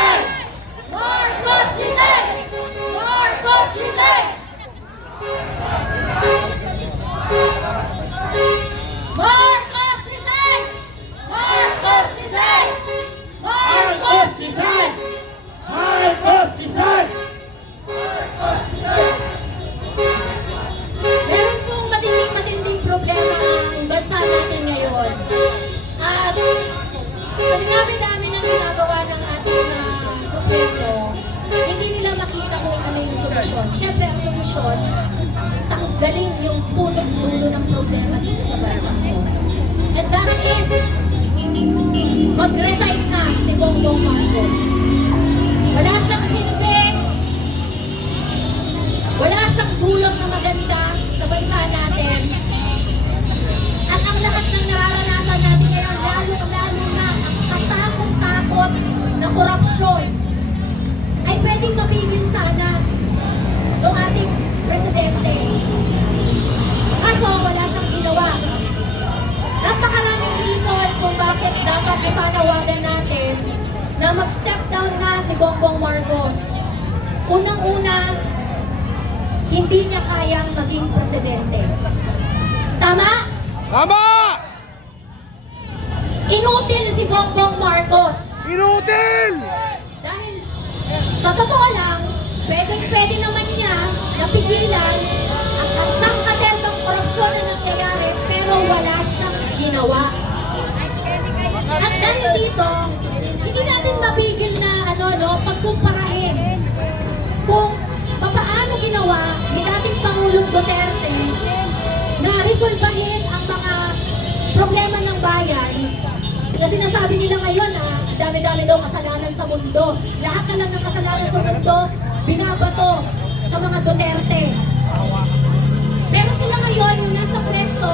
resign! Marcos resign! Marcos resign! Marcos resign! Marcos resign! Marcos resign! Marcos resign! Meron pong matinding problema ang bansa natin ngayon. At sa dinami-dami ng ginagawa ng ating gobyerno, hindi nila makita kung ano yung solusyon. Siyempre, ang solusyon, tanggalin yung punot dulo ng problema dito sa bansa ko. And that is, mag-resign na si Bongbong Marcos. Wala siyang silbi, wala siyang dulot na maganda sa bansa natin. At ang lahat ng nararanasan natin ngayon, lalo-lalo na ang katakot-takot na korupsyon, ay pwedeng mapigil sana ng ating presidente. Kaso wala siyang ginawa. Napakaraming reason kung bakit dapat ipanawagan natin na mag-step down na si Bongbong Marcos. Unang-una, hindi niya kayang maging presidente. Tama? Tama! Inutil si Bongbong Marcos. Inutil! Dahil sa totoo lang, pwede naman niya napigilan ang katsang-katerbang korupsyon na nangyayari pero wala siyang ginawa. At dahil dito, hindi natin mapigil na pagkumparahin kung papaano ginawa ni dating Pangulong Duterte na resolbahin ang mga problema ng bayan na sinasabi nila ngayon na ang dami-dami daw kasalanan sa mundo. Lahat na lang ng kasalanan sa mundo, binabato sa mga Duterte. Pero sila ngayon yung nasa pwesto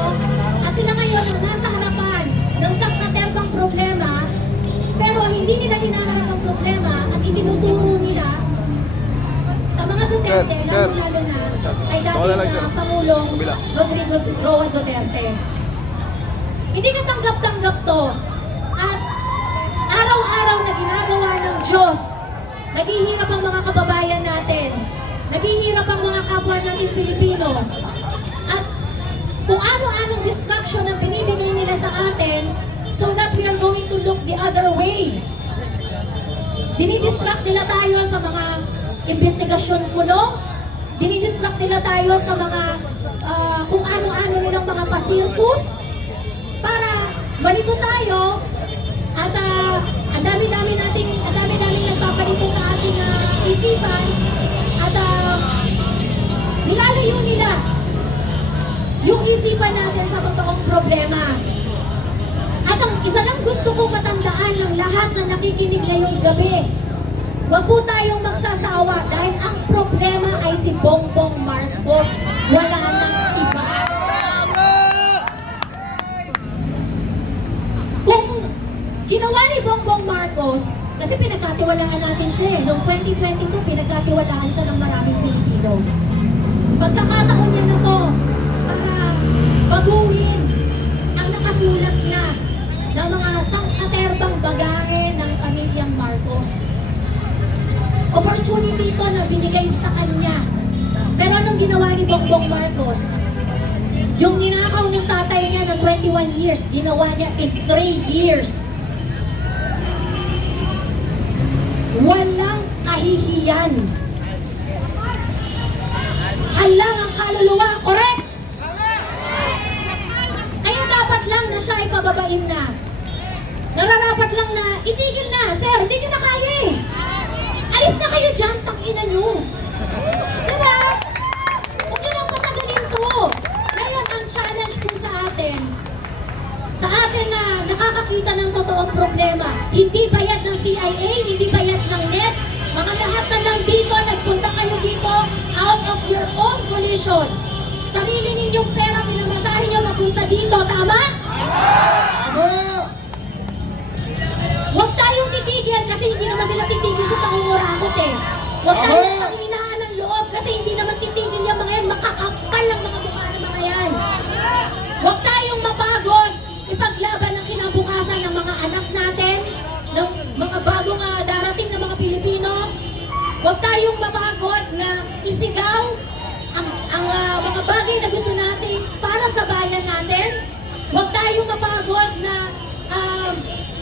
at sila ngayon yung nasa harapan ng sangkaterbang problema, pero hindi nila hinaharap ang problema at itinuturo nila sa mga Duterte, lalo-lalo na ay dating Pangulong Rodrigo Roa Duterte. Hindi katanggap-tanggap to. At araw-araw na ginagawa ng Diyos, naghihirap ang mga kababayan natin, naghihirap ang mga kapwa natin Pilipino. At kung ano-anong distraction ang binibigay nila sa atin so that we are going to look the other way. Dinidistract nila tayo sa mga investigasyon kulong, dinidistract nila tayo sa mga kung ano-ano nilang mga pasirkus para malito tayo at ang dami-dami nagpapalito sa ating isipan at nilalayo nila yung isipan natin sa totoong problema. At ang isa lang gusto kong matandaan ng lahat na nakikinig ngayong gabi, huwag po tayong magsasawa dahil ang problema ay si Bongbong Marcos. Wala nang iba. Kung ginawa ni Bongbong Marcos, kasi pinagkatiwalaan natin siya noong 2022, pinagkatiwalaan siya ng maraming Pilipino. Pagkakataon niya na to para baguhin ang nakasulat na ng mga sangkaterbang bagahe ng pamilyang Marcos. Opportunity ito na binigay sa kanya. Pero anong ginawa ni Bongbong Marcos? Yung ninakaw ng tatay niya ng 21 years, ginawa niya in 3 years. Walang kahihiyan. Halang ang kaluluwa, correct? Kaya dapat lang na siya ay pababain na. Nararapat lang na itigil na, sir, hindi niyo na kaya eh. Alis na kayo dyan, tangina nyo. Diba? Huwag nyo lang patagalin to. Ngayon, ang challenge po sa atin na nakakakita ng totoong problema, hindi bayad ng CIA, hindi bayad ng NET, mga lahat na lang dito, nagpunta kayo dito out of your own volition. Sarili ninyong pera, pinamasahin nyo mapunta dito, tama? Tama! Huwag tayong titigil kasi hindi naman sila titigil sa pangungurakot eh. Huwag tayong panghinaan ng loob kasi hindi naman titigil yung mga yan. Makakapal ang mga mukha ng mga yan. Huwag tayong mapagod ipaglaban ang kinabukasan ng mga anak natin, ng mga bagong darating na mga tayong mapagod na isigaw ang mga bagay na gusto natin para sa bayan natin. Huwag tayong mapagod na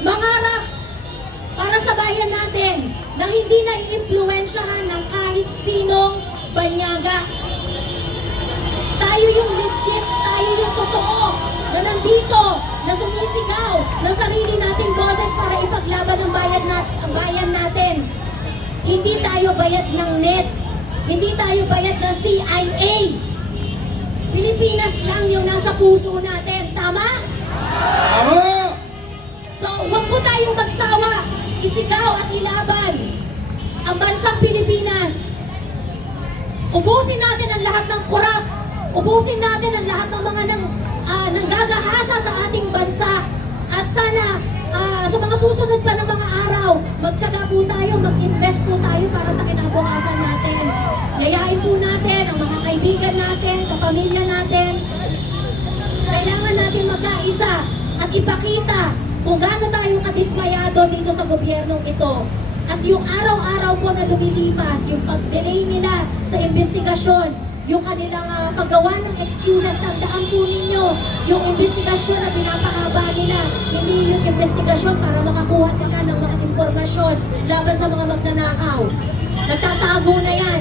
mangarap para sa bayan natin na hindi naiimpluwensyahan ng kahit sinong banyaga. Tayo yung legit, tayo yung totoo, na nandito, na sumisigaw, na sarili nating boses para ipaglaban ang bayan natin. Hindi tayo bayad ng NET, hindi tayo bayad ng CIA. Pilipinas lang yung nasa puso natin, tama? Tama! So, huwag po tayong magsawa, isigaw at ilaban ang bansang Pilipinas. Ubusin natin ang lahat ng korap, ubusin natin ang lahat ng mga nanggagahasa sa ating bansa. At sana sa mga susunod pa ng mga araw, magtiyaga po tayo, mag-invest po tayo para sa kinabukasan natin. Yayain po natin ang mga kaibigan natin, kapamilya natin. Kailangan natin magkaisa at ipakita kung gaano tayong kadismayado dito sa gobyernong ito. At yung araw-araw po na lumilipas, yung pag-delay nila sa investigasyon, yung kanilang paggawa ng excuses, tandaan po ninyo, yung investigasyon na pinapahaba nila, hindi yung investigasyon para makakuha sila ng mga impormasyon laban sa mga magnanakaw. Nagtatago na yan.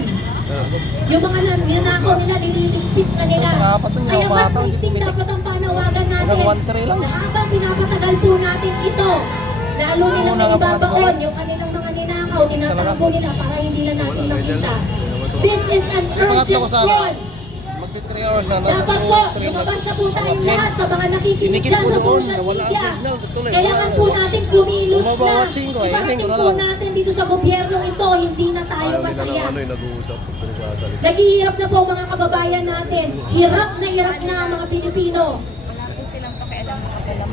Yung mga nanakaw nila, nililigpit na nila. Kaya mas maigting dapat ang panawagan natin. Habang pinapatagal po natin ito, lalo nilang naibabaon yung kanilang mga ninakaw, tinatago nila para hindi na natin makita. This is an urgent call. Dapat po, lumabas na po tayong lahat sa mga nakikinig dyan sa social media. Kailangan po natin kumilos na. Iparating po natin dito sa gobyerno ito, hindi na tayo masaya. Naghihirap na po ang mga kababayan natin. Hirap na ang mga Pilipino.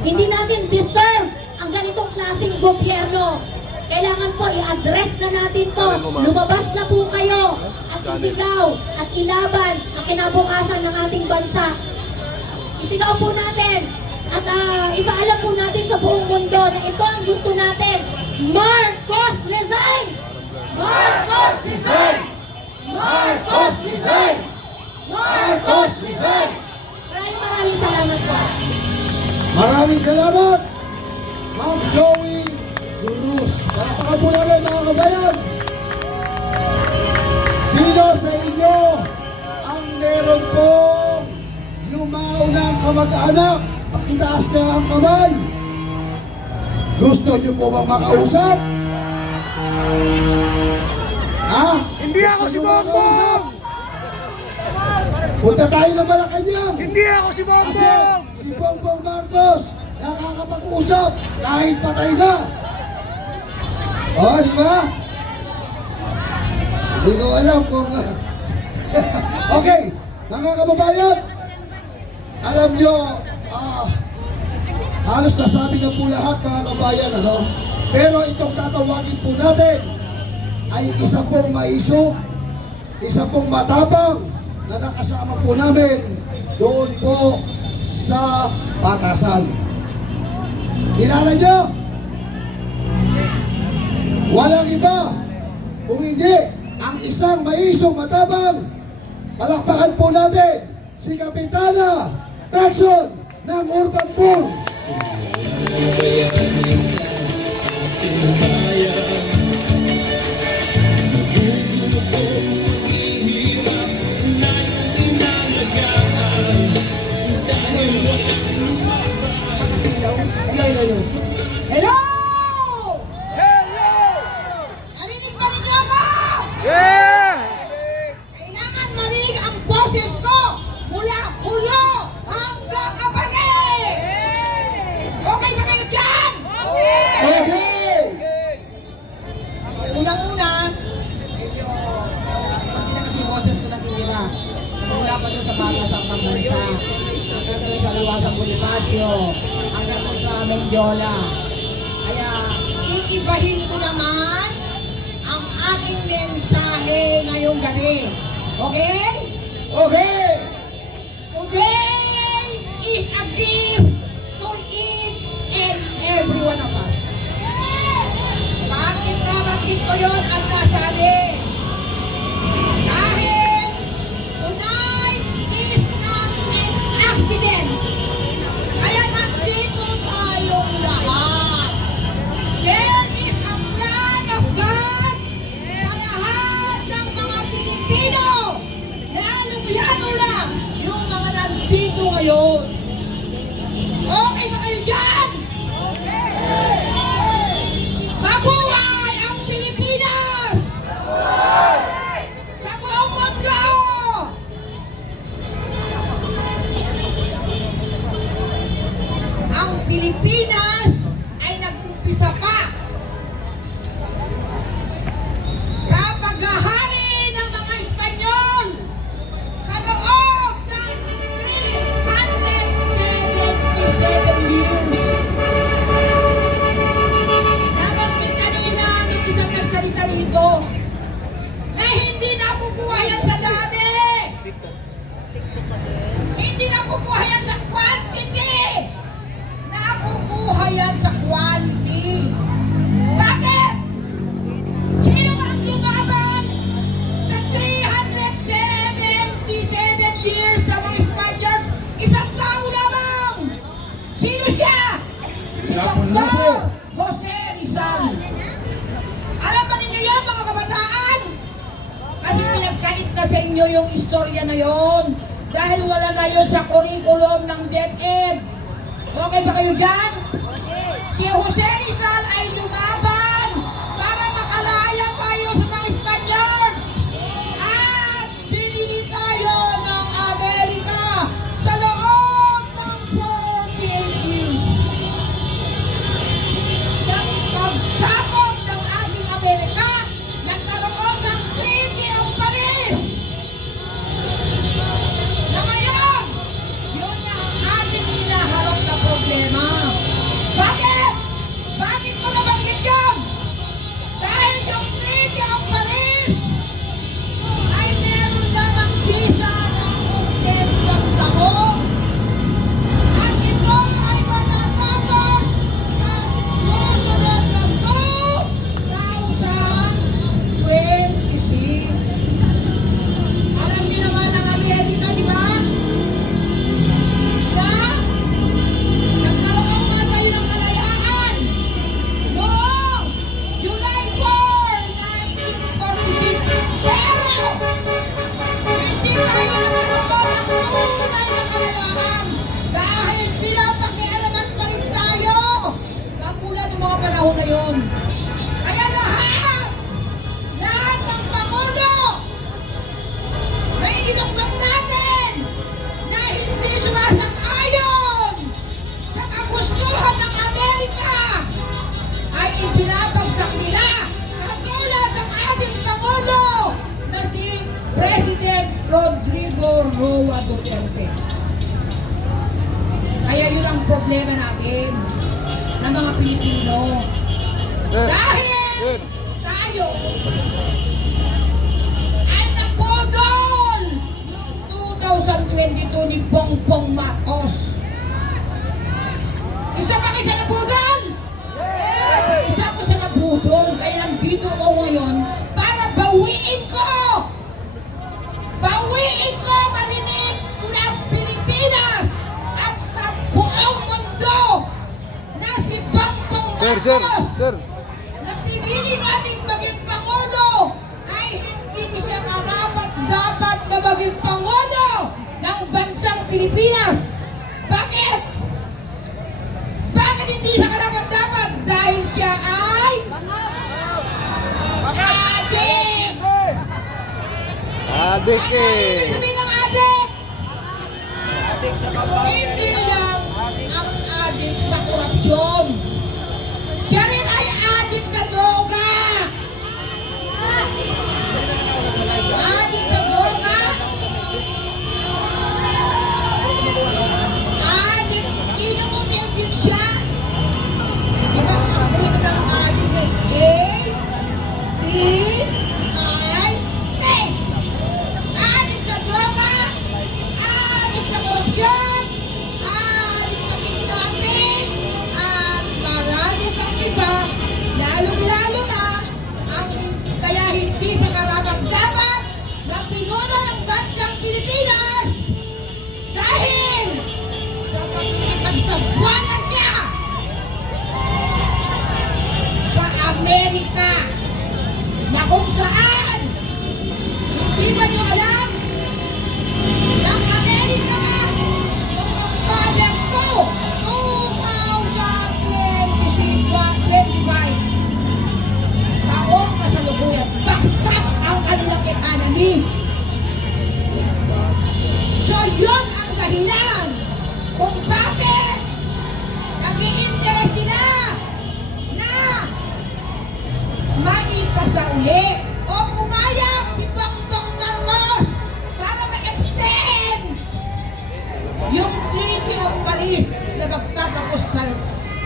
Hindi natin deserve ang ganitong klaseng gobyerno. Kailangan po i-address na natin to. Lumabas na po kayo at isigaw at ilaban ang kinabukasan ng ating bansa. Isigaw po natin at ipaalam po natin sa buong mundo na ito ang gusto natin. Marcos resign! Marcos resign! Marcos resign! Marcos resign! Maraming salamat po. Maraming salamat, Ma'am Joey Cruz. Palakpakan po natin mga kabayan. Sino sa inyo ang meron pong yumaunang kamag-anak? Pakitaas ka ang kamay. Gusto niyo po bang makausap? Ha? Hindi ako si Bongbong! Punta tayo ng Malacanang. Hindi ako si Kasi Bongbong! si Bongbong Marcos nakakapag-usap kahit patay na. Di ba? Hindi ko alam kung... Okay, mga kababayan, alam nyo, halos nasabi na po lahat mga kabayan, ano? Pero itong tatawagin po natin ay isa pong maisok, isa pong matapang na nakasama po namin doon po sa batasan. Kilala nyo? Walang iba kung hindi ang isang maisong matapang. Palakpakan po natin si Kapitana Pekson ng Urban Pool. Hello! Hello! Narinig ba ninyo ako? Yeah! Kailangan marinig ang boses ko mula hulo hanggang kapali! Okay ba kayo dyan? Okay! Unang-una, medyo konti na kasi boses ko natitira. Nagmula pa doon sa bata sa pambansa, hanggang doon sa Lawasang Bonifacio, hanggang doon sa Mendiola. Kaya iibahin ko naman ang aking mensahe ngayong gabi. Okay? Okay! Today is a gift to each and every one of us. Bakit nabanggit ko yun at nasabi? yan sa quality. Bakit? Sino ang lumaban sa 377 years sa mga Spaniards? Isang tao lamang! Sino siya? Si Dr. Jose Rizal. Alam ba ninyo yan, mga kabataan? Kasi pinagkait na sa inyo yung istorya na yon. Dahil wala na yun sa curriculum ng DepEd. Okay ba kayo dyan? Si Jose Rizal ay lumaban para makalaya tayo sa mga Spaniards. At binili tayo ng Amerika sa loob ng 48 years. Nang pagsakop ng ating Amerika, nagkaroon ng Treaty of Paris. Na ngayon, yun na ang ating hinaharap na problema. Bakit? Bakit ko nabanggit yun? Dahil yung Treaty of Paris ay meron lamang visa na 80 taon. At ito ay matatapos sa susunod na 2026. Alam niyo naman ang Amerika, di ba? Na nagkaroon nga tayo ng kalayaan noong July 4, 1946. Pero hindi tayo nagkaroon ng tunay na kalayaan dahil pinapakialaman pa rin tayo magmula ng mga panahon na yun. Kaya lahat ng Pangulo na ininoknok natin na hindi sumasang-ayon sa kagustuhan ng Amerika ay ibinabagsak nila katulad ng ating Pangulo na si President Rodrigo Roa Duterte. Kaya yun ang problema natin ng mga Pilipino. Dahil tayo ay napudol 2022 ni Bongbong Marcos. Isa ba kayo sa nabudol? Isa ko sa nabudol. Kaya nandito ako ngayon para bawiin ko! Bawiin ko marinig mula Pilipinas at sa buong mundo na si Bongbong Marcos Sir. na pinili natin maging Pangulo ay hindi siya karapat-dapat na maging Pangulo ng bansang Pilipinas. Bakit? Bakit hindi siya karapat-dapat? Dahil siya ay adik! Adik Ano ang ibig sabihin ng adik? Hindi lang ang adik sa korupsyon. Siya rin ay adik sa droga. Adik sa droga. Adik, inuutil din siya. Diba ang acronym ng adik is A-D-I-K. Adik sa droga, adik sa korupsyon, adik sa kidnapping, at marami pang iba, lalong-lalo na ang kaya hindi sa karapat-dapat na pinuno ng bansang Pilipinas dahil sa pakikipagsabwatan niya sa Amerika na kung saan hindi ba nyo alam ng Amerika noong October 2, 2025 taong kasalukuyan baksak ang kanilang economy. So yun ang dahilan kung bakit nag-i-interest sila na maipasa uli o pumayag si Bongbong Marcos para ma-extend yung Treaty of Paris na magtatapos sa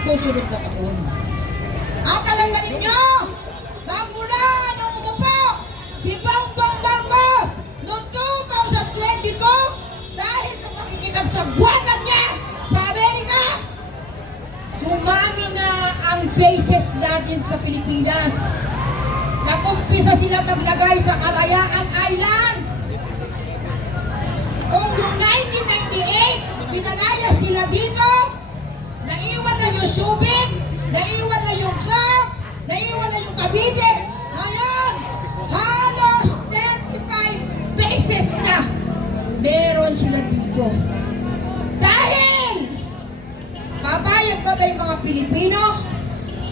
susunod na taon. At alam ba ninyo, magmula nung umupo si Bongbong Marcos noong 2022 dahil sa pakikipagsabwatan niya sa Amerika, dumami ang bases natin sa Pilipinas. Nakumpisa sila maglagay sa Kalayaan Island. Kung noong 1998, pinalaya sila dito, naiwan na yung Subic, naiwan na yung Clark, naiwan na yung Cavite. Ngayon, halos 35 bases na meron sila dito. Dahil papayag ba tayong mga Pilipino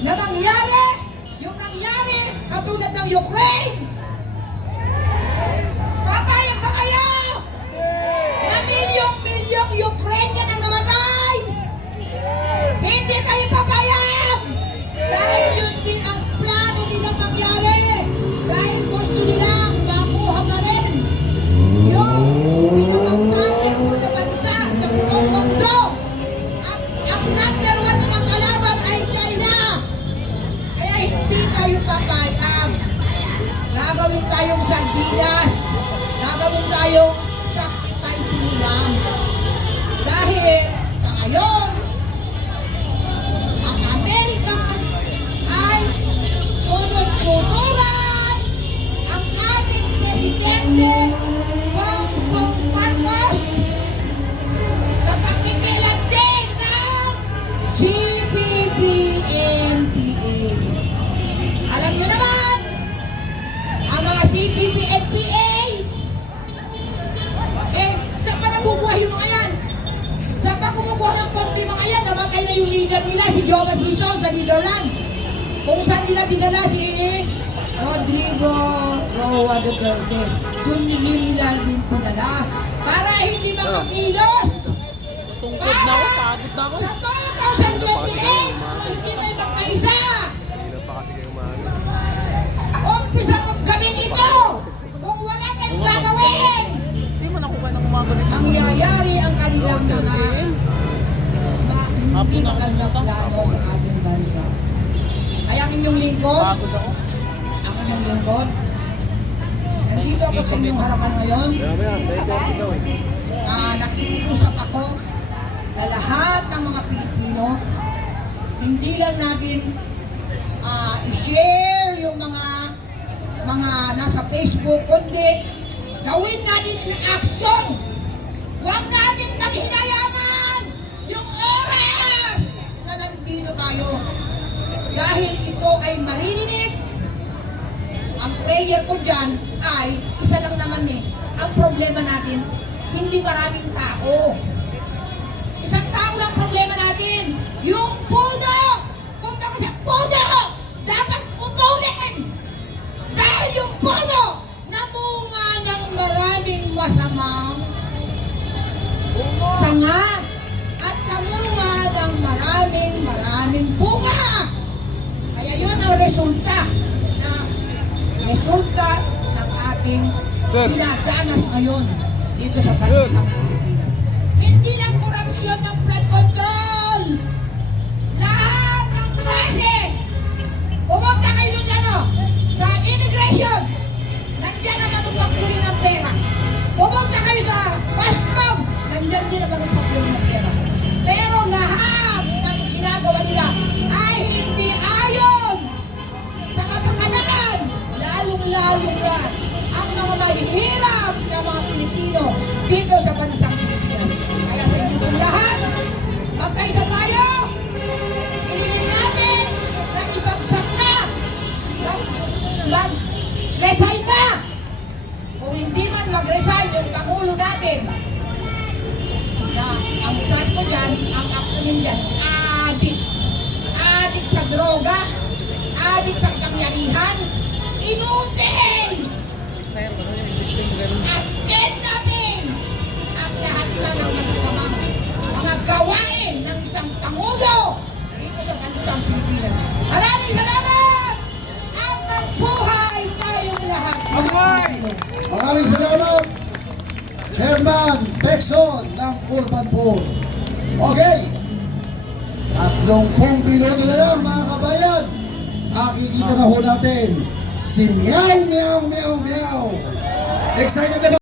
na mangyari yung nangyari katulad ng Ukraine? Papayag ba kayo na milyong-milyong Ukrainian ang namatay? Hindi kayo papayag! Dahil yun din ang plano nilang mangyari. Dahil gusto nilang makuha pa rin yung pinaka-powerful na bansa sa buong mundo. At ang number one na ng kalaban ay China. Kaya hindi tayo papayag. Gagawin tayong sardinas. Gagawin tayong sacrificing lamb. Dahil sa ngayon, ang Amerika ay sunod-sunuran ang ating presidente Bongbong Marcos sa pakikialam din ng CPP-NPA. Alam nyo naman, ang mga CPP-NPA, saan pa nabubuhay yung mga yan? Saan pa kumukuha ng konti mga yan? Namatay na yung leader nila, si Jonas Rizal sa Netherlands. Kung saan nila dinala si Rodrigo Roa Duterte. Doon nila din dinala. Para hindi makakilos. Para sa 2028, kung hindi tayo magkaisa, umpisa mong gawin ito. Kung wala tayong gagawin, ang yayari ang kanilang mga hindi magandang plano sa ating bansa. Ay ang inyong lingkod, nandito ako sa inyong harapan ngayon. Nakikiusap ako na lahat ng mga Pilipino, hindi lang natin i-share yung mga nasa Facebook, kundi gawin natin in action. Huwag natin panghinayangan yung oras na nandito tayo. Dahil ito ay maririnig. Ang prayer ko dyan ay isa lang naman ang problema natin, hindi maraming tao. Isang tao lang problema natin. Yung puno! Kung baka sa puno, dapat putulin! Dahil yung puno, namunga ng maraming masamang sanga at namunga ng maraming bunga. Kaya yun ang resulta ng ating dinadanas ngayon dito sa bansang Pilipinas. Hindi lang korupsyon ng flood control. Lahat ng klase. Pumunta kayo dun sa immigration. Nandiyan naman ang pagkuli ng pera. Pumunta kayo sa custom. Nandiyan din naman ang pagkuli ng pera. Pero lahat ng ginagawa nila ay hindi ayon sa kapakanan. Lalong-lalong na ang mga mahihirap na mga Pilipino dito sa bansang Pilipinas. Kaya sa inyo pong lahat, magkaisa tayo, ilingin natin na ibagsak na, mag-resign na. Kung hindi man mag-resign yung Pangulo natin, na ang sabi ko dyan, ang acronym dyan, adik sa droga, adik sa kapangyarihan, inutil! At kidnapping! At lahat na ng masasamang mga gawain ng isang Pangulo dito sa bansang Pilipinas. Maraming salamat! At magbuhay tayong lahat, mga Pilipino. Maraming salamat, Chairman Pexon ng Urban Poor. Okay, 30 minuto na lang mga kabayan. Nakikita na ho natin si Meow Meow Meow Meow. Excited na ba?